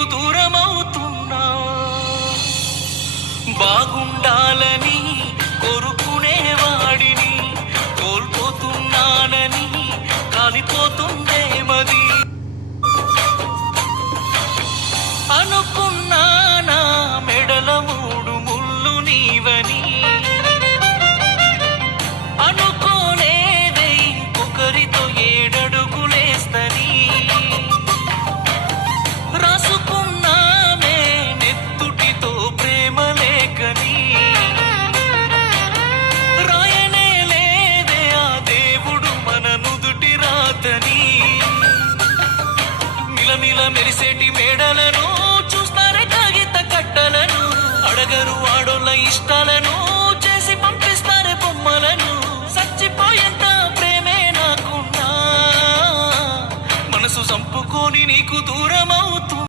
నీకు దూరమవుతున్నా. బాగుండాలని కోరుకునేవాడిని కోల్పోతున్నానని కాలిపోతుందే మది. అనుకున్నానా మెడల 3 ముళ్ళు నీవని, అనుకోలేదే ఇంకొకరితో 7 అడుగులేస్తని. రాసుకున్నామే నెత్తుటితో ప్రేమ లేఖని, రాయనే లేదే ఆ దేవుడు మన నుదుటి రాతని. మిలమిల మెరిసేటి మేడలను చూస్తారే కాగిత కట్టలను, అడగరు ఆడోళ్ళ ఇష్టాలను చేసి పంపిస్తారే బొమ్మలను. చచ్చిపోయేంత ప్రేమే నాకున్నా, మనసు చంపుకొని నీకు దూరమవు